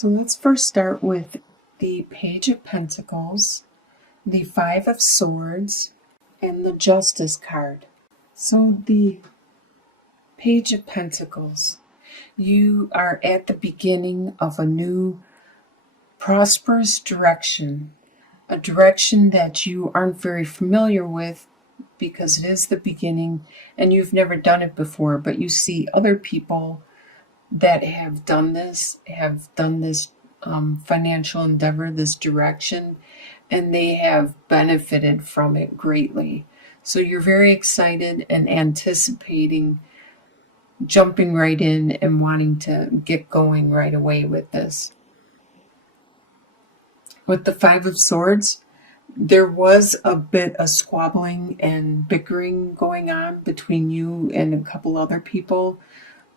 So let's first start with the Page of Pentacles, the Five of Swords, and the Justice card. So the Page of Pentacles, you are at the beginning of a new prosperous direction, a direction that you aren't very familiar with because it is the beginning and you've never done it before, but you see other people that have done this financial endeavor, this direction, and they have benefited from it greatly. So you're very excited and anticipating jumping right in and wanting to get going right away with this. With the Five of Swords, there was a bit of squabbling and bickering going on between you and a couple other people.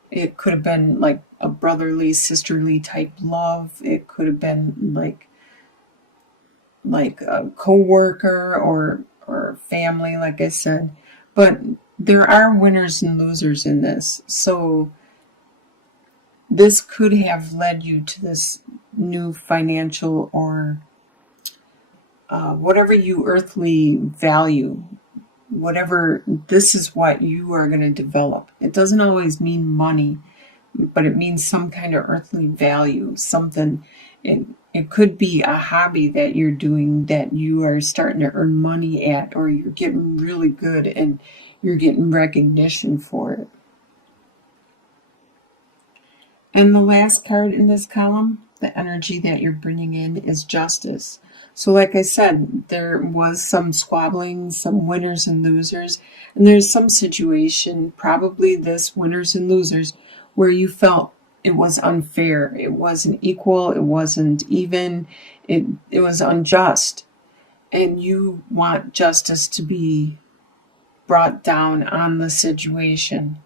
It could have been like a brotherly, sisterly type love. It could have been like a co-worker or family, like I said. But there are winners and losers in this. So this could have led you to this new financial or whatever you earthly value. Whatever, this is what you are going to develop. It doesn't always mean money, but it means some kind of earthly value, something. It could be a hobby that you're doing that you are starting to earn money at, or you're getting really good and you're getting recognition for it. And the last card in this column, the energy that you're bringing in, is Justice. So like I said, there was some squabbling, some winners and losers, and there's some situation, probably this winners and losers, where you felt it was unfair. It wasn't equal. It wasn't even. It was unjust. And you want justice to be brought down on the situation.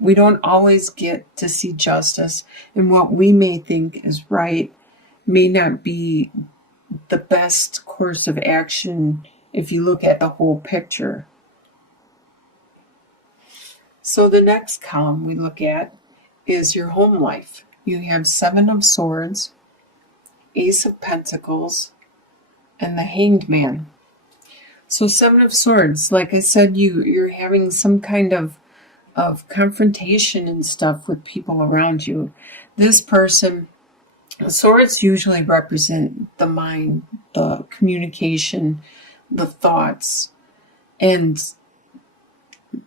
We don't always get to see justice, and what we may think is right may not be the best course of action if you look at the whole picture. So the next column we look at is your home life. You have Seven of Swords, Ace of Pentacles, and the Hanged Man. So Seven of Swords, like I said, you're having some kind of confrontation and stuff with people around you. This person, swords usually represent the mind, the communication, the thoughts. And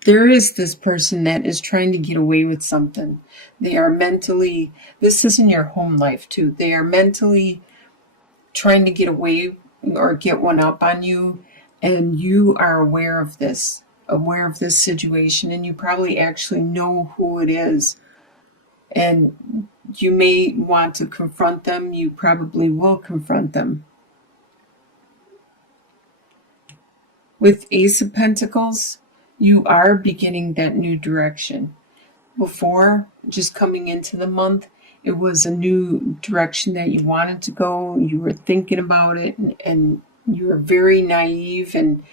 there is this person that is trying to get away with something. They are mentally, this is in your home life too, they are mentally trying to get away or get one up on you. And you are aware of this situation, and you probably actually know who it is. And you may want to confront them. You probably will confront them. With Ace of Pentacles, you are beginning that new direction. Before, just coming into the month, it was a new direction that you wanted to go. You were thinking about it, and you were very naive and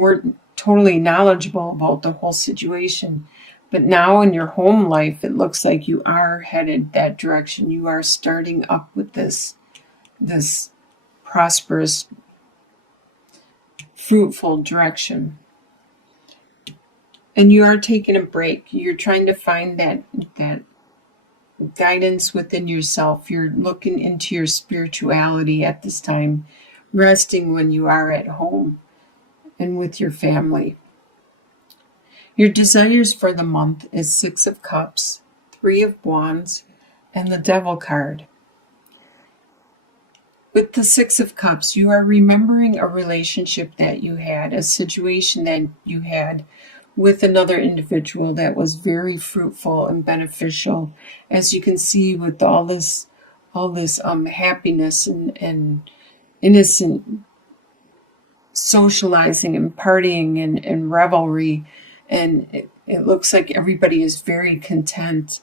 weren't totally knowledgeable about the whole situation. But now in your home life, it looks like you are headed that direction. You are starting up with this prosperous, fruitful direction. And you are taking a break. You're trying to find that guidance within yourself. You're looking into your spirituality at this time, resting when you are at home and with your family. Your desires for the month is Six of Cups, Three of Wands, and the Devil card. With the Six of Cups, you are remembering a relationship that you had, a situation that you had with another individual that was very fruitful and beneficial. As you can see, with all this happiness and innocent socializing and partying and revelry, and it looks like everybody is very content.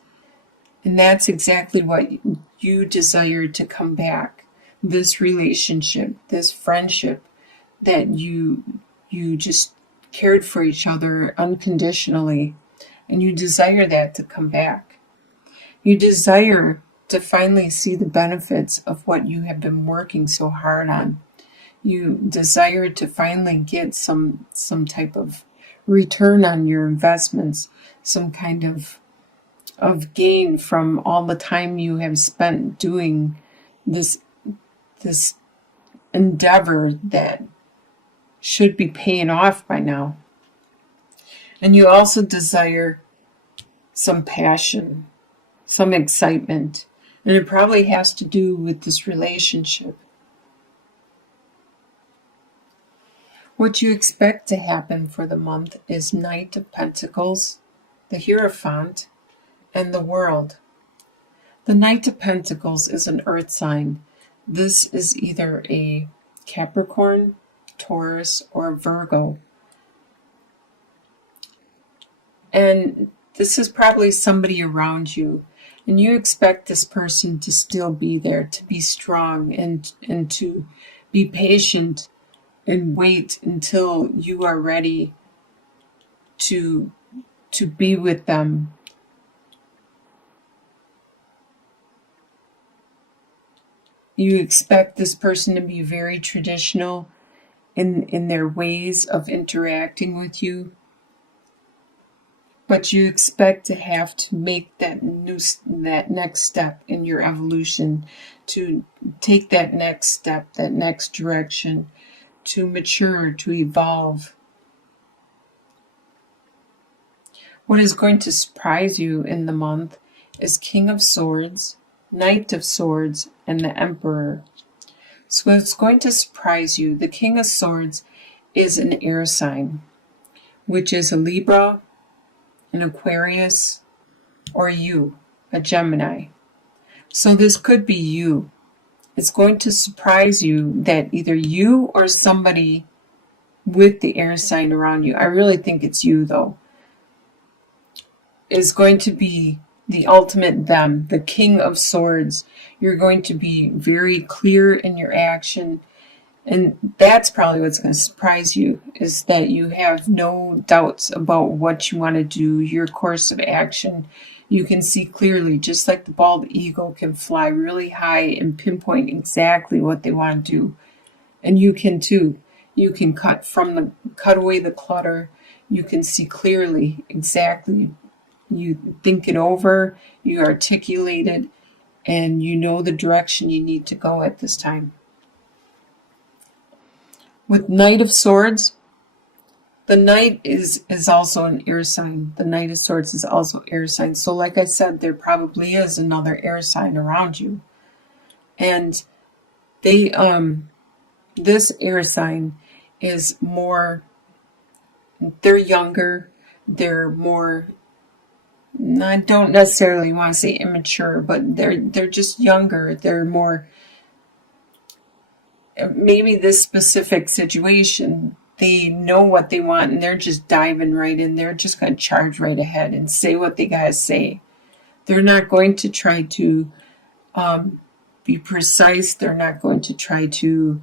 And that's exactly what you desire to come back. This relationship, this friendship, that you just cared for each other unconditionally, and you desire that to come back. You desire to finally see the benefits of what you have been working so hard on. You desire to finally get some type of return on your investments, some kind of gain from all the time you have spent doing this endeavor that should be paying off by now. And you also desire some passion, some excitement, and it probably has to do with this relationship. What you expect to happen for the month is Knight of Pentacles, the Hierophant, and the World. The Knight of Pentacles is an earth sign. This is either a Capricorn, Taurus, or Virgo. And this is probably somebody around you. And you expect this person to still be there, to be strong, and to be patient and wait until you are ready to be with them. You expect this person to be very traditional in their ways of interacting with you, but you expect to have to make that next step in your evolution, to take that next step, that next direction, to mature, to evolve. What is going to surprise you in the month is King of Swords, Knight of Swords, and the Emperor. So it's going to surprise you. The King of Swords is an air sign, which is a Libra, an Aquarius, or you, a Gemini. So this could be you. It's going to surprise you that either you or somebody with the air sign around you, I really think it's you though, is going to be the ultimate them, the King of Swords. You're going to be very clear in your action. And that's probably what's going to surprise you, is that you have no doubts about what you want to do, your course of action. You can see clearly, just like the bald eagle can fly really high and pinpoint exactly what they want to do. And you can too. You can cut away the clutter. You can see clearly exactly. You think it over, you articulate it, and you know the direction you need to go at this time. With Knight of Swords, the Knight is also an air sign. The Knight of Swords is also air sign. So like I said, there probably is another air sign around you. And they this air sign is more, they're younger, they're more, I don't necessarily want to say immature, but they're just younger. They're more, maybe this specific situation, they know what they want and they're just diving right in. They're just going to charge right ahead and say what they got to say. They're not going to try to be precise. They're not going to try to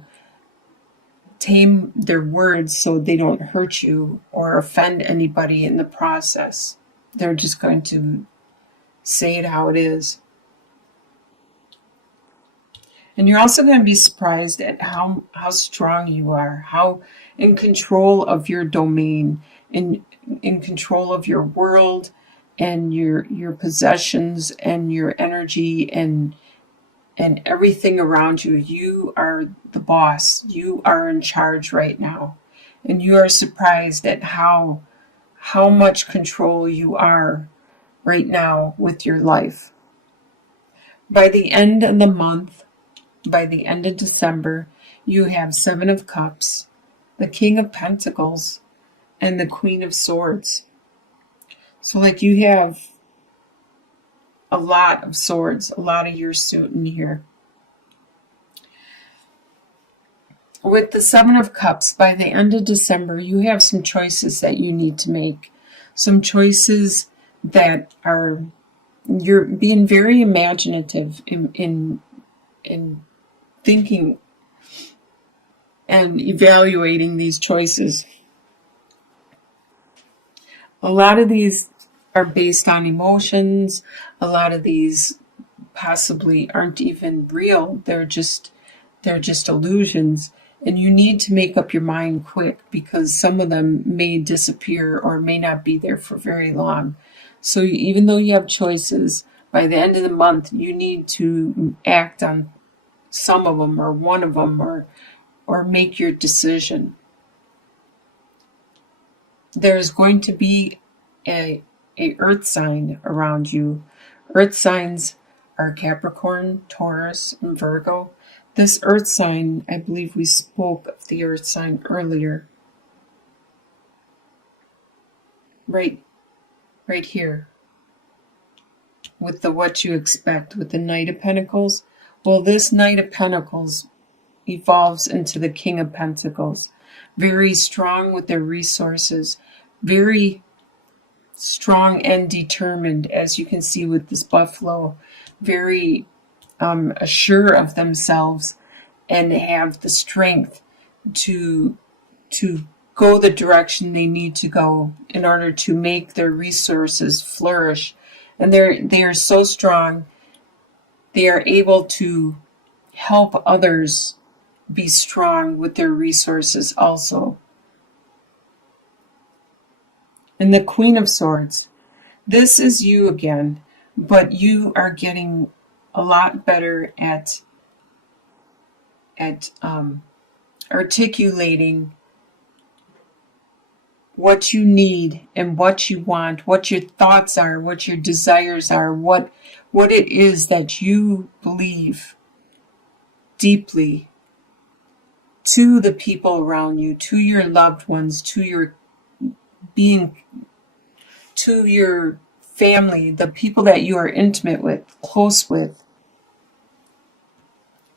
tame their words so they don't hurt you or offend anybody in the process. They're just going to say it how it is. And you're also going to be surprised at how strong you are, how in control of your domain, in control of your world and your possessions and your energy and everything around you. You are the boss. You are in charge right now. And you are surprised at how much control you are right now with your life. By the end of the month, by the end of December, you have Seven of Cups, the King of Pentacles, and the Queen of Swords. So like you have a lot of swords, a lot of your suit in here. With the Seven of Cups, by the end of December, you have some choices that you need to make. Some choices that are, you're being very imaginative in thinking and evaluating these choices. A lot of these are based on emotions. A lot of these possibly aren't even real. They're just illusions. And you need to make up your mind quick, because some of them may disappear or may not be there for very long. So even though you have choices, by the end of the month, you need to act on some of them or one of them, or make your decision. There's going to be a earth sign around you. Earth signs are Capricorn, Taurus, and Virgo. This earth sign, I believe we spoke of the earth sign earlier. Right here. With the what you expect, with the Knight of Pentacles. Well, this Knight of Pentacles evolves into the King of Pentacles. Very strong with their resources. Very strong and determined, as you can see with this buffalo. Very assured of themselves, and have the strength to go the direction they need to go in order to make their resources flourish. And they are so strong, they are able to help others be strong with their resources also. And the Queen of Swords, this is you again, but you are getting a lot better at articulating what you need and what you want, what your thoughts are, what your desires are, what it is that you believe deeply to the people around you, to your loved ones, to your family, the people that you are intimate with, close with.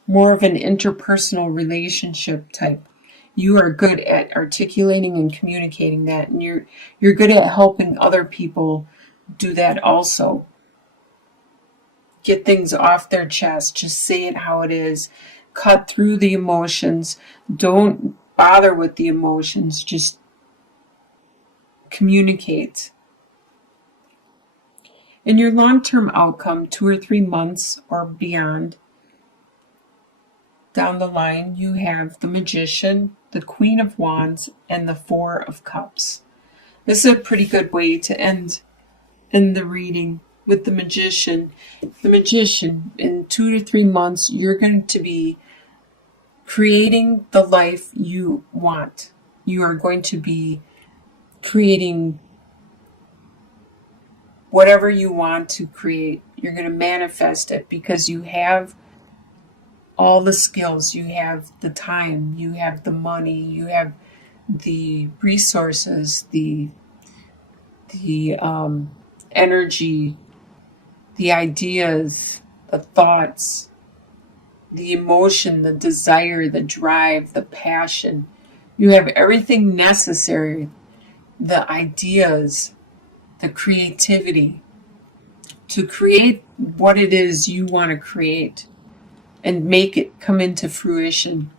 More of an interpersonal relationship type. You are good at articulating and communicating that, and you're good at helping other people do that also. Get things off their chest. Just say it how it is. Cut through the emotions. Don't bother with the emotions. Just communicate. In your long-term outcome, 2 or 3 months or beyond, down the line, you have the Magician, the Queen of Wands, and the Four of Cups. This is a pretty good way to end in the reading with the Magician. The Magician, in 2 to 3 months, you're going to be creating the life you want. You are going to be creating whatever you want to create. You're going to manifest it because you have all the skills, you have the time, you have the money, you have the resources, the energy, the ideas, the thoughts, the emotion, the desire, the drive, the passion. You have everything necessary, the ideas, the creativity to create what it is you want to create and make it come into fruition.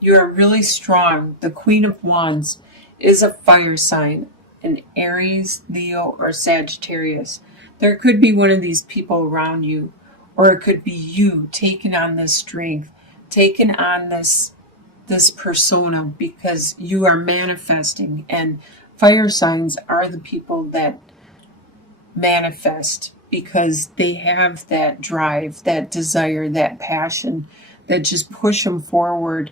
You are really strong. The Queen of Wands is a fire sign, an Aries, Leo, or Sagittarius. There could be one of these people around you, or it could be you taking on this strength, taking on this persona, because you are manifesting. And fire signs are the people that manifest because they have that drive, that desire, that passion that just push them forward.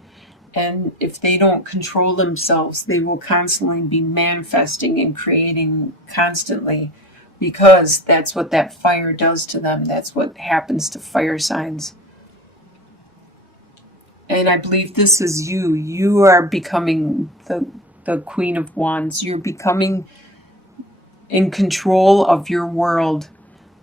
And if they don't control themselves, they will constantly be manifesting and creating constantly, because that's what that fire does to them. That's what happens to fire signs. And I believe this is you. You are becoming the Queen of Wands. You're becoming in control of your world,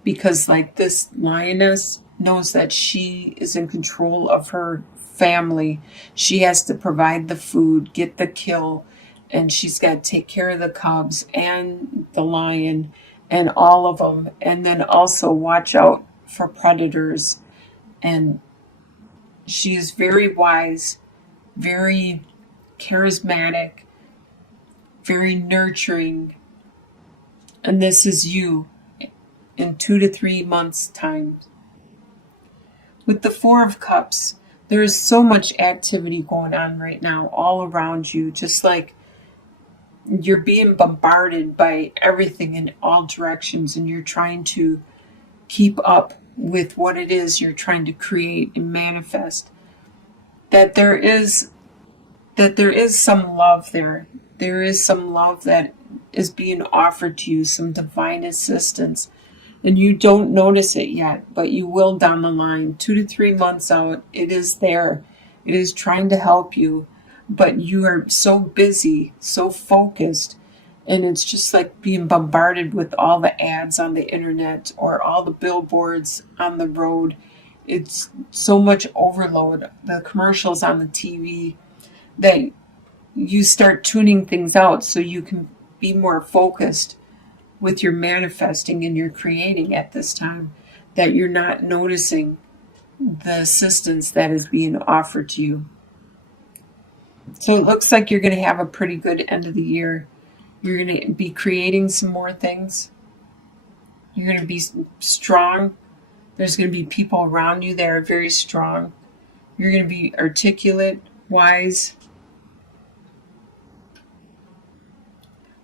because like this lioness knows that she is in control of her family. She has to provide the food, get the kill, and she's got to take care of the cubs and the lion and all of them, and then also watch out for predators. And she is very wise, very charismatic, very nurturing. And this is you. in 2 to 3 months' time. With the Four of Cups, there is so much activity going on right now all around you, just like you're being bombarded by everything in all directions, and you're trying to keep up with what it is you're trying to create and manifest. That there is some love there. There is some love that is being offered to you, some divine assistance. And you don't notice it yet, but you will down the line. 2 to 3 months out, it is there. It is trying to help you, but you are so busy, so focused, and it's just like being bombarded with all the ads on the internet or all the billboards on the road. It's so much overload, the commercials on the TV, that you start tuning things out so you can be more focused with your manifesting and your creating at this time, that you're not noticing the assistance that is being offered to you. So it looks like you're going to have a pretty good end of the year. You're going to be creating some more things. You're going to be strong. There's going to be people around you that are very strong. You're going to be articulate, wise.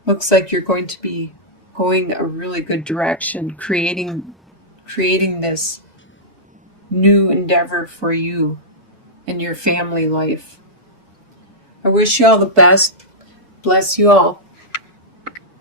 Looks like you're going to be going a really good direction, creating this new endeavor for you and your family life. I wish you all the best. Bless you all.